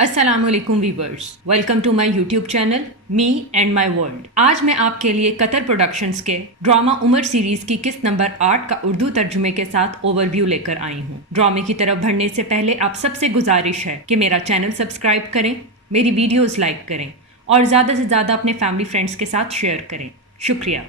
السلام علیکم viewers, welcome to my YouTube channel me and my world. آج میں آپ کے لیے قطر پروڈکشنز کے ڈرامہ عمر سیریز کی قسط نمبر 8 کا اردو ترجمے کے ساتھ اوور ویو لے کر آئی ہوں۔ ڈرامے کی طرف بڑھنے سے پہلے آپ سب سے گزارش ہے کہ میرا چینل سبسکرائب کریں، میری ویڈیوز لائک کریں اور زیادہ سے زیادہ اپنے فیملی فرینڈز کے ساتھ شیئر کریں۔ شکریہ۔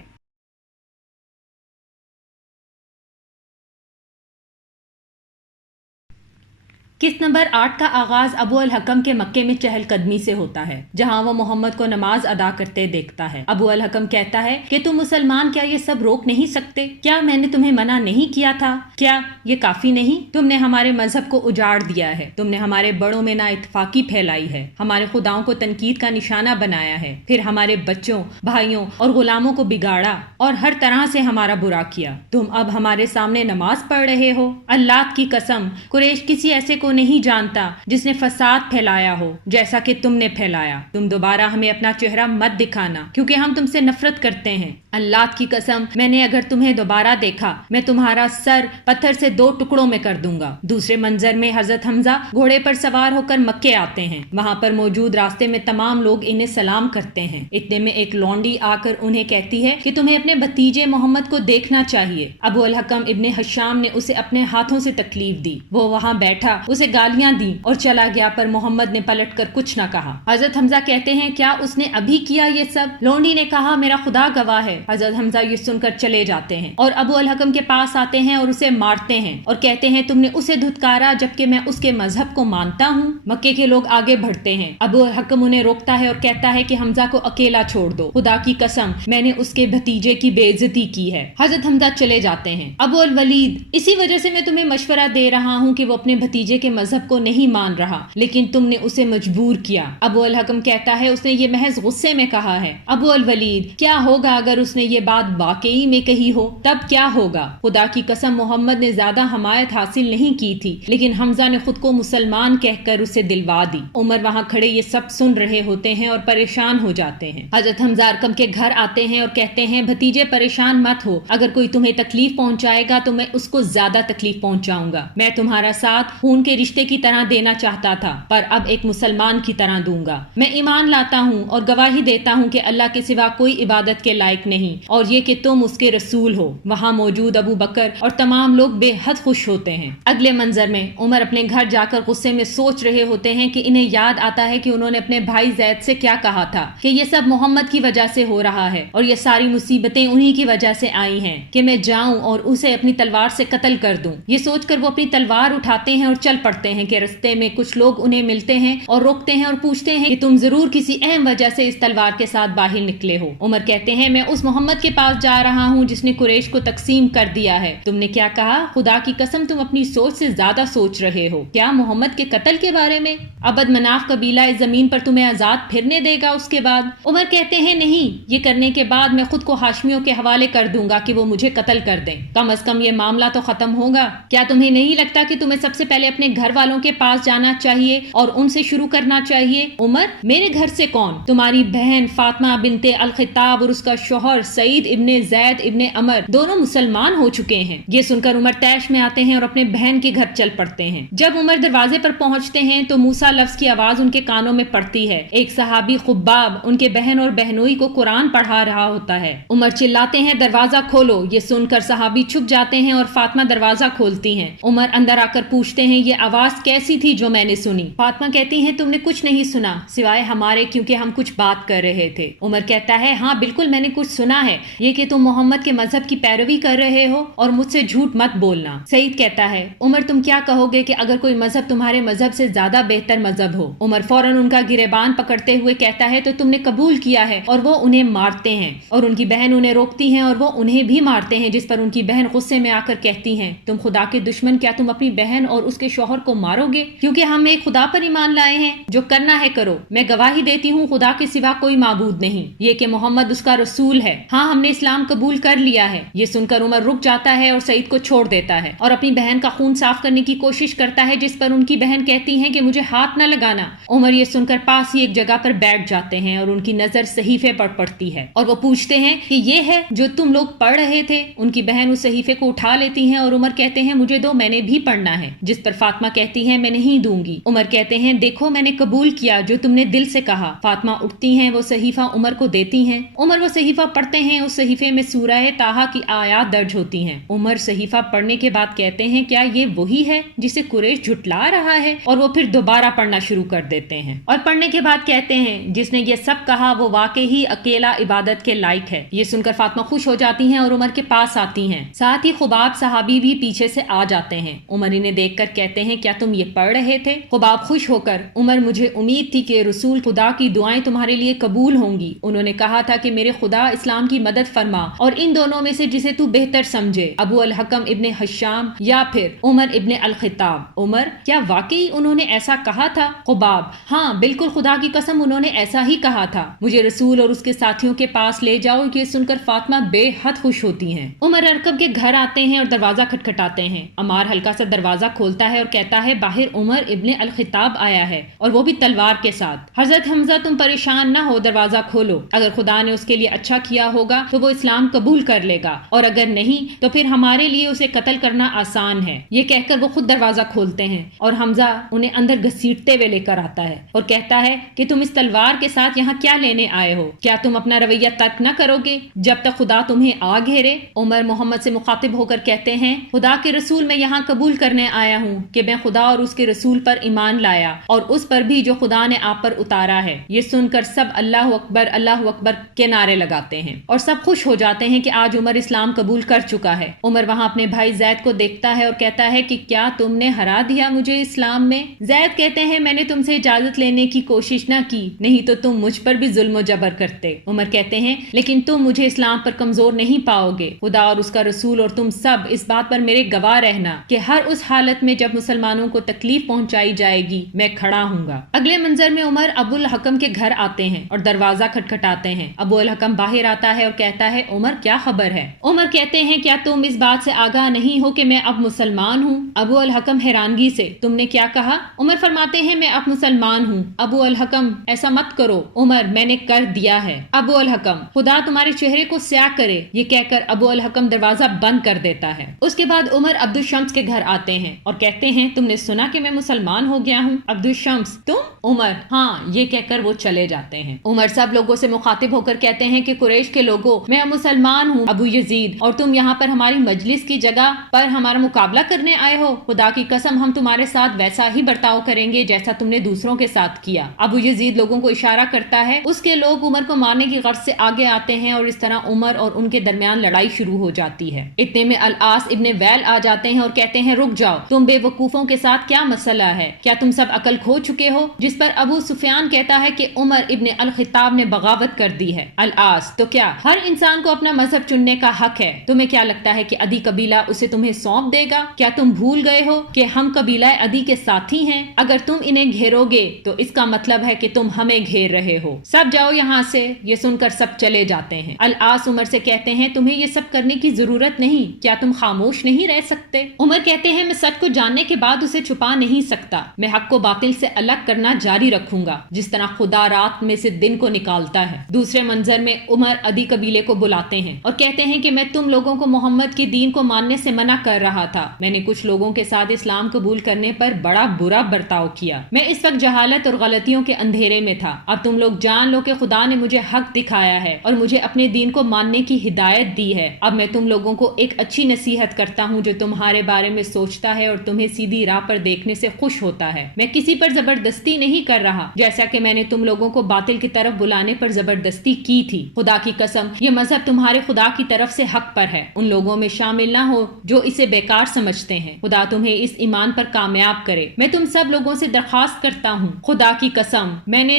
قسط نمبر 8 کا آغاز ابو الحکم کے مکے میں چہل قدمی سے ہوتا ہے، جہاں وہ محمد کو نماز ادا کرتے دیکھتا ہے۔ ابو الحکم کہتا ہے کہ تم مسلمان کیا یہ سب روک نہیں سکتے؟ کیا میں نے تمہیں منع نہیں کیا تھا؟ کیا یہ کافی نہیں؟ تم نے ہمارے مذہب کو اجاڑ دیا ہے، تم نے ہمارے بڑوں میں نا اتفاقی پھیلائی ہے، ہمارے خداؤں کو تنقید کا نشانہ بنایا ہے، پھر ہمارے بچوں، بھائیوں اور غلاموں کو بگاڑا اور ہر طرح سے ہمارا برا کیا۔ تم اب ہمارے سامنے نماز پڑھ رہے ہو؟ اللہ کی قسم، قریش کسی ایسے کو نہیں جانتا جس نے فساد پھیلایا ہو جیسا کہ تم نے پھیلایا۔ تم دوبارہ ہمیں اپنا چہرہ مت دکھانا کیونکہ ہم تم سے نفرت کرتے ہیں۔ اللہ کی قسم، میں نے اگر تمہیں دوبارہ دیکھا میں تمہارا سر پتھر سے 2 ٹکڑوں میں کر دوں گا۔ دوسرے منظر میں حضرت حمزہ گھوڑے پر سوار ہو کر مکے آتے ہیں۔ وہاں پر موجود راستے میں تمام لوگ انہیں سلام کرتے ہیں۔ اتنے میں ایک لونڈی آ کر انہیں کہتی ہے کہ تمہیں اپنے بھتیجے محمد کو دیکھنا چاہیے۔ ابو الحکم ابن حشام نے اسے اپنے ہاتھوں سے تکلیف دی، وہ وہاں بیٹھا، اسے گالیاں دی اور چلا گیا، پر محمد نے پلٹ کر کچھ نہ کہا۔ حضرت حمزہ کہتے ہیں کیا اس نے ابھی کیا یہ سب؟ لونڈی نے کہا میرا خدا گواہ ہے۔ حضرت حمزہ یہ سن کر چلے جاتے ہیں اور ابو الحکم کے پاس آتے ہیں اور اسے مارتے ہیں اور کہتے ہیں تم نے اسے دھتکارا جبکہ میں اس کے مذہب کو مانتا ہوں۔ مکے کے لوگ آگے بڑھتے ہیں، ابو الحکم انہیں روکتا ہے اور کہتا ہے کہ حمزہ کو اکیلا چھوڑ دو، خدا کی قسم میں نے اس کے بھتیجے کی بے عزتی کی ہے۔ حضرت حمزہ چلے جاتے ہیں۔ ابو الولید، اسی وجہ سے میں تمہیں مشورہ دے رہا ہوں کہ وہ اپنے بھتیجے کے مذہب کو نہیں مان رہا، لیکن تم نے اسے مجبور کیا۔ ابو الحکم کہتا ہے اس نے یہ محض غصے میں کہا ہے۔ ابو الولید، کیا ہوگا اگر اس نے یہ بات واقعی میں کہی ہو؟ تب کیا ہوگا؟ خدا کی قسم محمد نے زیادہ حمایت حاصل نہیں کی تھی، لیکن حمزہ نے خود کو مسلمان کہہ کر اسے دلوا دی۔ عمر وہاں کھڑے یہ سب سن رہے ہوتے ہیں اور پریشان ہو جاتے ہیں۔ حضرت حمزہ ارقم کے گھر آتے ہیں اور کہتے ہیں بھتیجے پریشان مت ہو، اگر کوئی تمہیں تکلیف پہنچائے گا تو میں اس کو زیادہ تکلیف پہنچاؤں گا۔ میں تمہارا ساتھ خون کے رشتے کی طرح دینا چاہتا تھا، پر اب ایک مسلمان کی طرح دوں گا۔ میں ایمان لاتا ہوں اور گواہی دیتا ہوں کہ اللہ کے سوا کوئی عبادت کے لائق نہیں، اور یہ کہ تم اس کے رسول ہو۔ وہاں موجود ابو بکر اور تمام لوگ بے حد خوش ہوتے ہیں۔ اگلے منظر میں عمر اپنے گھر جا کر غصے میں سوچ رہے ہوتے ہیں کہ انہیں یاد آتا ہے کہ انہوں نے اپنے بھائی زید سے کیا کہا تھا کہ یہ سب محمد کی وجہ سے ہو رہا ہے اور یہ ساری مصیبتیں انہی کی وجہ سے آئی ہیں کہ میں جاؤں اور اسے اپنی تلوار سے قتل کر دوں۔ یہ سوچ کر وہ اپنی تلوار اٹھاتے ہیں اور چل پڑتے ہیں کہ رستے میں کچھ لوگ انہیں ملتے ہیں اور روکتے ہیں اور پوچھتے ہیں کہ تم ضرور کسی اہم وجہ سے اس تلوار کے ساتھ باہر نکلے ہو۔ عمر کہتے ہیں میں اس محمد کے پاس جا رہا ہوں جس نے قریش کو تقسیم کر دیا ہے۔ تم نے کیا کہا؟ خدا کی قسم تم اپنی سوچ سے زیادہ سوچ رہے ہو۔ کیا محمد کے قتل کے بارے میں؟ عبد مناف قبیلہ اس زمین پر تمہیں آزاد پھرنے دے گا اس کے بعد؟ عمر کہتے ہیں نہیں، یہ کرنے کے بعد میں خود کو ہاشمیوں کے حوالے کر دوں گا کہ وہ مجھے قتل کر دیں، کم از کم یہ معاملہ تو ختم ہوگا۔ کیا تمہیں نہیں لگتا کہ تمہیں سب سے پہلے اپنے گھر والوں کے پاس جانا چاہیے اور ان سے شروع کرنا چاہیے؟ عمر، میرے گھر سے کون؟ تمہاری بہن فاطمہ بنت الخطاب اور اس کا شوہر سعید ابن زید ابن عمر دونوں مسلمان ہو چکے ہیں۔ یہ سن کر عمر طیش میں آتے ہیں اور اپنے بہن کے گھر چل پڑتے ہیں۔ جب عمر دروازے پر پہنچتے ہیں تو موسیٰ لفظ کی آواز ان کے کانوں میں پڑتی ہے۔ ایک صحابی خباب ان کے بہن اور بہنوئی کو قرآن پڑھا رہا ہوتا ہے۔ عمر چلاتے ہیں دروازہ کھولو۔ یہ سن کر صحابی چھپ جاتے ہیں اور فاطمہ دروازہ کھولتی ہیں۔ عمر اندر آ کر پوچھتے ہیں یہ آواز کیسی تھی جو میں نے سنی؟ فاطمہ کہتی ہیں تم نے کچھ نہیں سنا سوائے ہمارے، کیونکہ ہم کچھ بات کر رہے تھے۔ عمر کہتا ہے ہاں بالکل میں نے کچھ سنا ہے، یہ کہ تم محمد کے مذہب کی پیروی کر رہے ہو اور مجھ سے جھوٹ مت بولنا۔ سعید کہتا ہے عمر تم کیا کہو گے کہ اگر کوئی مذہب تمہارے مذہب سے زیادہ بہتر مذہب ہو؟ عمر فوراً ان کا گریبان پکڑتے ہوئے کہتا ہے تو تم نے قبول کیا ہے، اور وہ انہیں مارتے ہیں اور ان کی بہن انہیں روکتی ہیں اور وہ انہیں بھی مارتے ہیں، جس پر ان کی بہن غصے میں آ کر کہتی ہیں تم خدا کے دشمن، کیا تم اپنی بہن اور اس کے شوہر کو مارو گے؟ کیونکہ ہم ایک خدا پر ایمان لائے ہیں، جو کرنا ہے کرو، میں گواہی دیتی ہوں خدا کے سوا کوئی معبود نہیں، یہ کہ محمد اس کا رسول ہے۔ ہاں ہم نے اسلام قبول کر لیا ہے۔ یہ سن کر عمر رک جاتا ہے اور سعید کو چھوڑ دیتا ہے اور اپنی بہن کا خون صاف کرنے کی کوشش کرتا ہے، جس پر ان کی بہن کہتی ہیں کہ مجھے ہاتھ نہ لگانا۔ عمر یہ سن کر پاس ہی ایک جگہ پر بیٹھ جاتے ہیں اور ان کی نظر صحیفے پر پڑتی ہے اور وہ پوچھتے ہیں کہ یہ ہے جو تم لوگ پڑھ رہے تھے؟ ان کی بہن اس صحیفے کو اٹھا لیتی ہیں اور عمر کہتے ہیں مجھے دو، میں نے بھی پڑھنا ہے، جس پر فاطمہ فاطمہ کہتی ہیں میں نہیں دوں گی۔ عمر کہتے ہیں دیکھو میں نے قبول کیا جو تم نے دل سے کہا۔ فاطمہ اٹھتی ہیں، وہ صحیفہ عمر کو دیتی ہیں۔ عمر وہ صحیفہ پڑھتے ہیں، اس صحیفے میں سورہ طٰہٰ کی آیات درج ہوتی ہیں۔ عمر صحیفہ پڑھنے کے بعد کہتے ہیں کیا یہ وہی ہے جسے قریش جھٹلا رہا ہے؟ اور وہ پھر دوبارہ پڑھنا شروع کر دیتے ہیں اور پڑھنے کے بعد کہتے ہیں جس نے یہ سب کہا وہ واقعی ہی اکیلا عبادت کے لائق ہے۔ یہ سن کر فاطمہ خوش ہو جاتی ہیں اور عمر کے پاس آتی ہیں، ساتھ ہی خباب صحابی بھی پیچھے سے آ جاتے ہیں۔ عمر انہیں دیکھ کر کہتے ہیں کیا تم یہ پڑھ رہے تھے؟ خباب خوش ہو کر عمر مجھے امید تھی کہ رسول خدا کی دعائیں تمہارے لیے قبول ہوں گی، انہوں نے کہا تھا کہ میرے خدا اسلام کی مدد فرما اور ان دونوں میں سے جسے تو بہتر سمجھے، ابو الحکم ابن حشام یا پھر عمر ابن الخطاب۔ عمر کیا واقعی انہوں نے ایسا کہا تھا؟ خباب ہاں بالکل، خدا کی قسم انہوں نے ایسا ہی کہا تھا، مجھے رسول اور اس کے ساتھیوں کے پاس لے جاؤ۔ یہ سن کر فاطمہ بے حد خوش ہوتی ہیں۔ عمر ارقم کے گھر آتے ہیں اور دروازہ کھٹکھٹاتے ہیں۔ عمار ہلکا سا دروازہ کھولتا ہے اور کہتا ہے باہر عمر ابن الخطاب آیا ہے اور وہ بھی تلوار کے ساتھ۔ حضرت حمزہ تم پریشان نہ ہو، دروازہ کھولو، اگر خدا نے اس کے لیے اچھا کیا ہوگا تو وہ اسلام قبول کر لے گا اور اگر نہیں تو پھر ہمارے لیے اسے قتل کرنا آسان ہے۔ یہ کہہ کر وہ خود دروازہ کھولتے ہیں اور حمزہ انہیں اندر گھسیٹتے ہوئے لے کر آتا ہے اور کہتا ہے کہ تم اس تلوار کے ساتھ یہاں کیا لینے آئے ہو؟ کیا تم اپنا رویہ ترک نہ کرو گے جب تک خدا تمہیں آ گھیرے؟ عمر محمد سے مخاطب ہو کر کہتے ہیں خدا کے رسول میں یہاں قبول کرنے آیا ہوں کہ میں خدا اور اس کے رسول پر ایمان لایا اور اس پر بھی جو خدا نے آپ پر اتارا ہے۔ یہ سن کر سب اللہ اکبر کے نعرے لگاتے ہیں اور سب خوش ہو جاتے ہیں کہ آج عمر اسلام قبول کر چکا ہے۔ عمر وہاں اپنے بھائی زید کو دیکھتا ہے اور کہتا ہے کہ کیا تم نے ہرا دیا مجھے اسلام میں؟ زید کہتے ہیں میں نے تم سے اجازت لینے کی کوشش نہ کی، نہیں تو تم مجھ پر بھی ظلم و جبر کرتے۔ عمر کہتے ہیں لیکن تم مجھے اسلام پر کمزور نہیں پاؤ گے، خدا اور اس کا رسول اور تم سب اس بات پر میرے گواہ رہنا کہ ہر اس حالت میں جب مسلمانوں کو تکلیف پہنچائی جائے گی میں کھڑا ہوں گا۔ اگلے منظر میں عمر ابو الحکم کے گھر آتے ہیں اور دروازہ کھٹکھٹاتے ہیں۔ ابو الحکم باہر آتا ہے اور کہتا ہے عمر کیا خبر ہے؟ عمر کہتے ہیں کیا تم اس بات سے آگاہ نہیں ہو کہ میں اب مسلمان ہوں؟ ابو الحکم حیرانگی سے تم نے کیا کہا؟ عمر فرماتے ہیں میں اب مسلمان ہوں۔ ابو الحکم ایسا مت کرو۔ عمر میں نے کر دیا ہے۔ ابو الحکم خدا تمہارے چہرے کو سیاہ کرے۔ یہ کہہ کر ابو الحکم دروازہ بند کر دیتا ہے۔ اس کے بعد عمر عبد الشمس کے گھر آتے ہیں اور کہتے ہیں تم نے سنا کہ میں مسلمان ہو گیا ہوں؟ عبد الشمس تم؟ عمر ہاں، یہ کہہ کر وہ چلے جاتے ہیں۔ عمر سب لوگوں سے مخاطب ہو کر کہتے ہیں کہ قریش کے لوگوں میں مسلمان ہوں ابو یزید، اور تم یہاں پر ہماری مجلس کی جگہ پر ہمارا مقابلہ کرنے آئے ہو؟ خدا کی قسم ہم تمہارے ساتھ ویسا ہی برتاؤ کریں گے جیسا تم نے دوسروں کے ساتھ کیا۔ ابو یزید لوگوں کو اشارہ کرتا ہے، اس کے لوگ عمر کو مارنے کی غرض سے آگے آتے ہیں اور اس طرح عمر اور ان کے درمیان لڑائی شروع ہو جاتی ہے۔ اتنے میں العاص ابن ویل آ جاتے ہیں اور کہتے ہیں رک جاؤ، تم بے وقوفوں کے ساتھ کیا مسئلہ ہے؟ کیا تم سب عقل کھو چکے ہو؟ جس پر ابو سفیان کہتا ہے کہ عمر ابن الخطاب نے بغاوت کر دی ہے۔ العاص تو کیا ہر انسان کو اپنا مذہب چننے کا حق ہے؟ تمہیں کیا لگتا ہے کہ عدی قبیلہ اسے تمہیں سونپ دے گا؟ کیا تم بھول گئے ہو کہ ہم قبیلہ عدی کے ساتھی ہیں؟ اگر تم انہیں گھیرو گے تو اس کا مطلب ہے کہ تم ہمیں گھیر رہے ہو۔ سب جاؤ یہاں سے۔ یہ سن کر سب چلے جاتے ہیں۔ العاص عمر سے کہتے ہیں تمہیں یہ سب کرنے کی ضرورت نہیں، کیا تم خاموش نہیں رہ سکتے؟ عمر کہتے ہیں میں سچ کو جاننے کے بعد اسے چھپا نہیں سکتا، میں حق کو باطل سے الگ کرنا جاری رکھوں گا جس طرح خدا رات میں سے دن کو نکالتا ہے۔ دوسرے منظر میں عمر عدی قبیلے کو بلاتے ہیں اور کہتے ہیں کہ میں تم لوگوں کو محمد کے دین کو ماننے سے منع کر رہا تھا، میں نے کچھ لوگوں کے ساتھ اسلام قبول کرنے پر بڑا برا برتاؤ کیا، میں اس وقت جہالت اور غلطیوں کے اندھیرے میں تھا، اب تم لوگ جان لو کہ خدا نے مجھے حق دکھایا ہے اور مجھے اپنے دین کو ماننے کی ہدایت دی ہے۔ اب میں تم لوگوں کو ایک اچھی نصیحت کرتا ہوں جو تمہارے بارے میں سوچتا ہے اور تمہیں سیدھی راہ پر دیکھنے سے خوش ہوتا ہے، میں کسی پر زبردستی نہیں کر رہا جیسا کہ میں نے تم لوگوں کو باطل کی طرف بلانے پر زبردستی کی تھی۔ خدا کی قسم یہ مذہب تمہارے خدا کی طرف سے حق پر ہے، ان لوگوں میں شامل نہ ہو جو اسے بیکار سمجھتے ہیں، خدا تمہیں اس ایمان پر کامیاب کرے۔ میں تم سب لوگوں سے درخواست کرتا ہوں، خدا کی قسم میں نے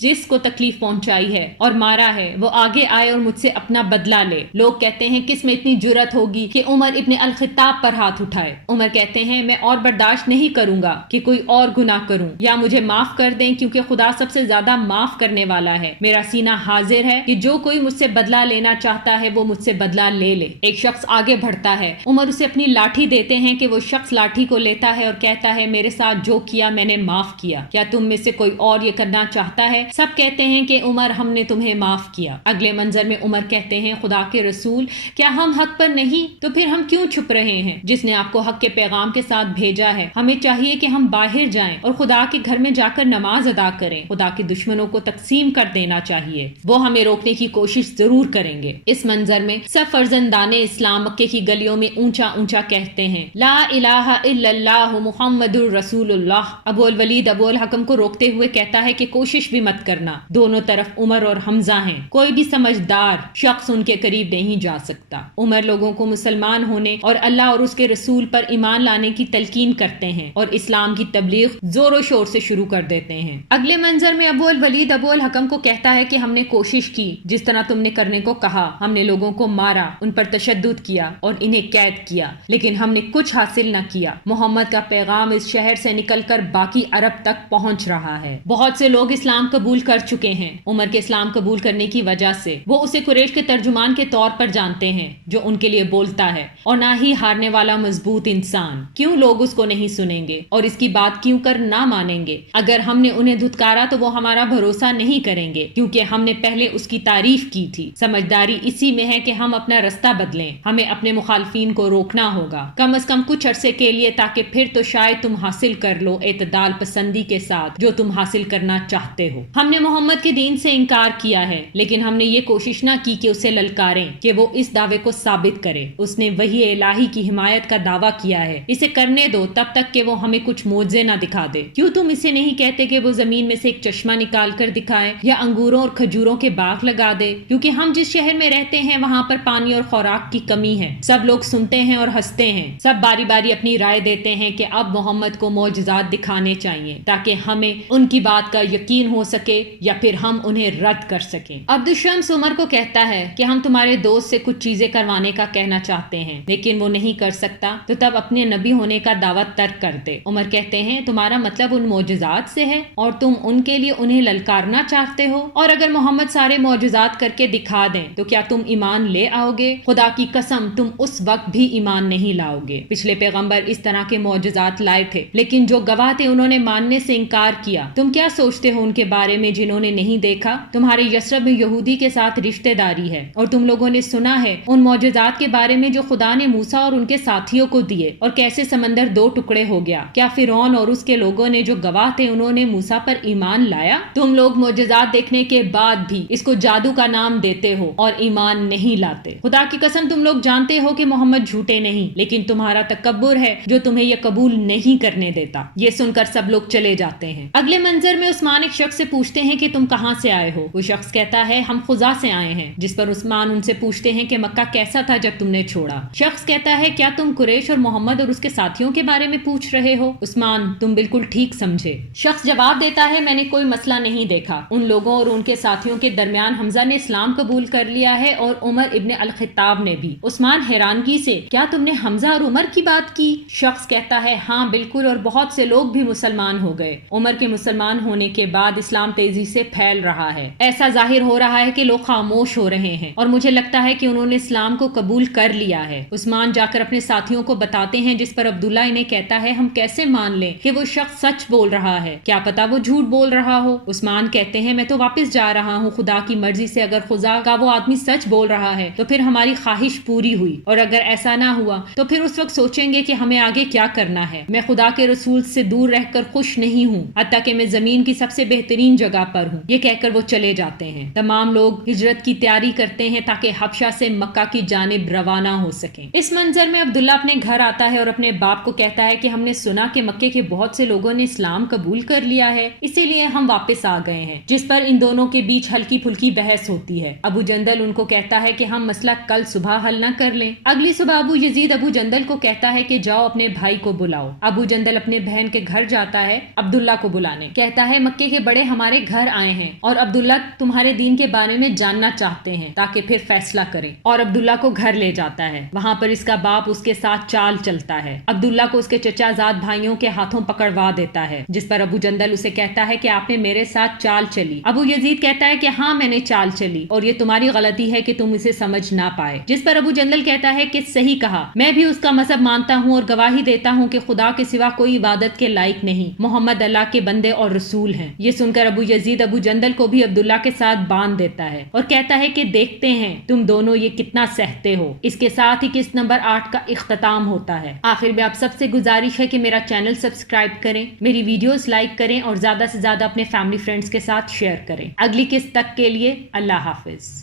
جس کو تکلیف پہنچائی ہے اور مارا ہے وہ آگے آئے اور مجھ سے اپنا بدلہ لے۔ لوگ کہتے ہیں کس میں اتنی جرأت ہوگی کہ عمر ابن الخطاب پر ہاتھ اٹھائے؟ عمر کہتے ہیں میں اور برداشت نہیں کروں گا کہ کوئی اور گناہ کروں، یا مجھے معاف کر دیں کیونکہ خدا سب سے زیادہ معاف کرنے والا ہے، میرا سینہ حاضر ہے کہ جو کوئی مجھ سے بدلہ لینا چاہتا ہے وہ مجھ سے بدلہ لے لے۔ ایک شخص آگے بڑھتا ہے، عمر اسے اپنی لاٹھی دیتے ہیں کہ وہ شخص لاٹھی کو لیتا ہے اور کہتا ہے میرے ساتھ جو کیا میں نے معاف کیا، کیا تم میں سے کوئی اور یہ کرنا چاہتا ہے؟ سب کہتے ہیں کہ عمر ہم نے تمہیں معاف کیا۔ اگلے منظر میں عمر کہتے ہیں خدا کے رسول کیا ہم حق پر نہیں تو پھر ہم کیوں چھپ رہے ہیں؟ جس نے آپ کو حق کے پیغام کے ساتھ بھیجا بھیجا ہے، ہمیں چاہیے کہ ہم باہر جائیں اور خدا کے گھر میں جا کر نماز ادا کریں، خدا کے دشمنوں کو تقسیم کر دینا چاہیے، وہ ہمیں روکنے کی کوشش ضرور کریں گے۔ اس منظر میں سب فرزندان اسلام مکے کی گلیوں میں اونچا اونچا کہتے ہیں لا الہ الا اللہ محمد الرسول اللہ۔ ابو الولید ابو الحکم کو روکتے ہوئے کہتا ہے کہ کوشش بھی مت کرنا، دونوں طرف عمر اور حمزہ ہیں، کوئی بھی سمجھدار شخص ان کے قریب نہیں جا سکتا۔ عمر لوگوں کو مسلمان ہونے اور اللہ اور اس کے رسول پر ایمان لانے کی تلقین کرتے ہیں اور اسلام کی تبلیغ زور و شور سے شروع کر دیتے ہیں۔ اگلے منظر میں ابو الولید ابو الحکم کو کہتا ہے کہ ہم نے کوشش کی جس طرح تم نے کرنے کو کہا، ہم نے لوگوں کو مارا، ان پر تشدد کیا اور انہیں قید کیا، لیکن ہم نے کچھ حاصل نہ کیا۔ محمد کا پیغام اس شہر سے نکل کر باقی عرب تک پہنچ رہا ہے، بہت سے لوگ اسلام قبول کر چکے ہیں۔ عمر کے اسلام قبول کرنے کی وجہ سے وہ اسے قریش کے ترجمان کے طور پر جانتے ہیں جو ان کے لیے بولتا ہے، اور نہ ہی ہارنے والا مضبوط انسان۔ کیوں لوگ اس کو نہیں سنیں گے اور اس کی بات کیوں کر نہ مانیں گے؟ اگر ہم نے انہیں دھتکارا تو وہ ہمارا بھروسہ نہیں کریں گے، کیونکہ ہم نے پہلے اس کی تعریف کی تھی۔ سمجھداری اسی میں ہے کہ ہم اپنا رستہ بدلیں، ہمیں اپنے مخالفین کو روکنا ہوگا، کم از کم کچھ عرصے کے لیے، تاکہ پھر تو شاید تم حاصل کر لو اعتدال پسندی کے ساتھ جو تم حاصل کرنا چاہتے ہو۔ ہم نے محمد کے دین سے انکار کیا ہے، لیکن ہم نے یہ کوشش نہ کی کہ اسے للکاریں کہ وہ اس دعوے کو ثابت کرے۔ اس نے وحی الہی کی حمایت کا دعویٰ کیا ہے، اسے کرنے دو تب تک کہ وہ ہمیں کچھ معجزے نہ دکھا دے۔ کیوں تم اسے نہیں کہتے کہ وہ زمین میں سے ایک چشمہ نکال کر دکھائے یا انگوروں اور کھجوروں کے باغ لگا دے؟ کیونکہ ہم جس شہر میں رہتے ہیں وہاں پر پانی اور خوراک کی کمی ہے۔ سب لوگ سنتے ہیں اور ہنستے ہیں، سب باری باری اپنی رائے دیتے ہیں کہ اب محمد کو معجزات دکھانے چاہیے تاکہ ہمیں ان کی بات کا یقین ہو سکے یا پھر ہم انہیں رد کر سکیں۔ عبد الشمس عمر کو کہتا ہے کہ ہم تمہارے دوست سے کچھ چیزیں کروانے کا کہنا چاہتے ہیں، لیکن وہ نہیں کر سکتا، تو تب اپنے نبی ہونے کا دعویٰ ترک کر دے۔ عمر کہتے ہیں تمہارا مطلب ان معجزات سے ہے اور تم ان کے لیے انہیں للکارنا چاہتے ہو، اور اگر محمد سارے معجزات کر کے دکھا دیں تو کیا تم ایمان لے آؤ گے؟ خدا کی قسم تم اس وقت بھی ایمان نہیں لاؤ گے۔ پچھلے پیغمبر اس طرح کے معجزات لائے تھے، لیکن جو گواہ تھے انہوں نے ماننے سے انکار کیا۔ تم کیا سوچتے ہو ان کے بارے میں جنہوں نے نہیں دیکھا؟ تمہارے یثرب میں یہودی کے ساتھ رشتہ داری ہے، اور تم لوگوں نے سنا ہے ان معجزات کے بارے میں جو خدا نے موسیٰ اور ان کے ساتھیوں کو دیے، اور کیسے سمندر دو ٹکڑے ہو گیا۔ کیا فرعون اور اس کے لوگوں نے جو گواہ تھے انہوں نے موسیٰ پر ایمان لایا؟ تم لوگ معجزات دیکھنے کے بعد بھی اس کو جادو کا نام دیتے ہو اور ایمان نہیں لاتے۔ خدا کی قسم تم لوگ جانتے ہو کہ محمد جھوٹے نہیں، لیکن تمہارا تکبر ہے جو تمہیں یہ قبول نہیں کرنے دیتا۔ یہ سن کر سب لوگ چلے جاتے ہیں۔ اگلے منظر میں عثمان ایک شخص سے پوچھتے ہیں کہ تم کہاں سے آئے ہو؟ وہ شخص کہتا ہے ہم خزا سے آئے ہیں، جس پر عثمان ان سے پوچھتے ہیں کہ مکہ کیسا تھا جب تم نے چھوڑا؟ شخص کہتا ہے کیا تم قریش اور محمد اور اس کے ساتھیوں کے بارے میں پوچھ رہے ہو؟ عثمان تم بالکل ٹھیک سمجھے۔ شخص جواب دیتا ہے میں نے کوئی مسئلہ نہیں دیکھا، ان لوگوں اور ان کے ساتھیوں کے درمیان حمزہ نے اسلام قبول کر لیا ہے اور عمر ابن الخطاب نے بھی۔ عثمان حیرانگی سے کیا تم نے حمزہ اور عمر کی بات کی؟ شخص کہتا ہے ہاں بالکل، اور بہت سے لوگ بھی مسلمان ہو گئے۔ عمر کے مسلمان ہونے کے بعد اسلام تیزی سے پھیل رہا ہے، ایسا ظاہر ہو رہا ہے کہ لوگ خاموش ہو رہے ہیں، اور مجھے لگتا ہے کہ انہوں نے اسلام کو قبول کر لیا ہے۔ عثمان جا کر اپنے ساتھیوں کو بتاتے ہیں، جس پر عبداللہ انہیں کہتا ہے ہم کیسے مان لیں کہ وہ شخص سچ بول رہا ہے، کیا پتا وہ جھوٹ بول رہا ہو۔ عثمان کہتے ہیں میں تو واپس جا رہا ہوں، خدا کی مرضی سے اگر خدا کا وہ آدمی سچ بول رہا ہے تو پھر ہماری خواہش پوری ہوئی، اور اگر ایسا نہ ہوا تو پھر اس وقت سوچیں گے کہ ہمیں آگے کیا کرنا ہے۔ میں خدا کے رسول سے دور رہ کر خوش نہیں ہوں، حتیٰ کہ میں زمین کی سب سے بہترین جگہ پر ہوں۔ یہ کہہ کر وہ چلے جاتے ہیں۔ تمام لوگ ہجرت کی تیاری کرتے ہیں تاکہ حبشہ سے مکہ کی جانب روانہ ہو سکیں۔ اس منظر میں عبداللہ اپنے گھر آتا ہے اور اپنے باپ کو کہتا ہے کہ ہم نے سنا کہ مکے کے بہت سے لوگوں نے اسلام قبول کر لیا ہے، اسی لیے ہم واپس آ گئے ہیں، جس پر ان دونوں کے بیچ ہلکی پھلکی بحث ہوتی ہے۔ ابو جندل ان کو کہتا ہے کہ ہم مسئلہ کل صبح حل نہ کر لیں؟ اگلی صبح ابو یزید ابو جندل کو کہتا ہے کہ جاؤ اپنے بھائی کو بلاؤ۔ ابو جندل اپنے بہن کے گھر جاتا ہے عبداللہ کو بلانے، کہتا ہے مکے کے بڑے ہمارے گھر آئے ہیں اور عبداللہ تمہارے دین کے بارے میں جاننا چاہتے ہیں تاکہ پھر فیصلہ کریں، اور عبداللہ کو گھر لے جاتا ہے۔ وہاں پر اس کا باپ اس کے ساتھ چال چلتا ہے، عبداللہ کو اس کے چچا زاد بھائیوں کے ہاتھوں پکڑوا دیتا ہے، جس پر ابو جندل اسے کہتا ہے کہ آپ نے میرے ساتھ چال چلی۔ ابو یزید کہتا ہے کہ ہاں میں نے چال چلی، اور یہ تمہاری غلطی ہے کہ تم اسے سمجھ نہ پائے، جس پر ابو جندل کہتا ہے کہ صحیح کہا، میں بھی اس کا مذہب مانتا ہوں اور گواہی دیتا ہوں کہ خدا کے سوا کوئی عبادت کے لائق نہیں، محمد اللہ کے بندے اور رسول ہیں۔ یہ سن کر ابو یزید ابو جندل کو بھی عبداللہ کے ساتھ باندھ دیتا ہے اور کہتا ہے کہ دیکھتے ہیں تم دونوں یہ کتنا سہتے ہو۔ اس کے ساتھ ہی قسط نمبر 8 کا اختتام ہوتا ہے۔ آخر میں آپ سب سے سے گزارش ہے کہ میرا چینل سبسکرائب کریں، میری ویڈیوز لائک کریں اور زیادہ سے زیادہ اپنے فیملی فرینڈز کے ساتھ شیئر کریں۔ اگلی قسط تک کے لیے اللہ حافظ۔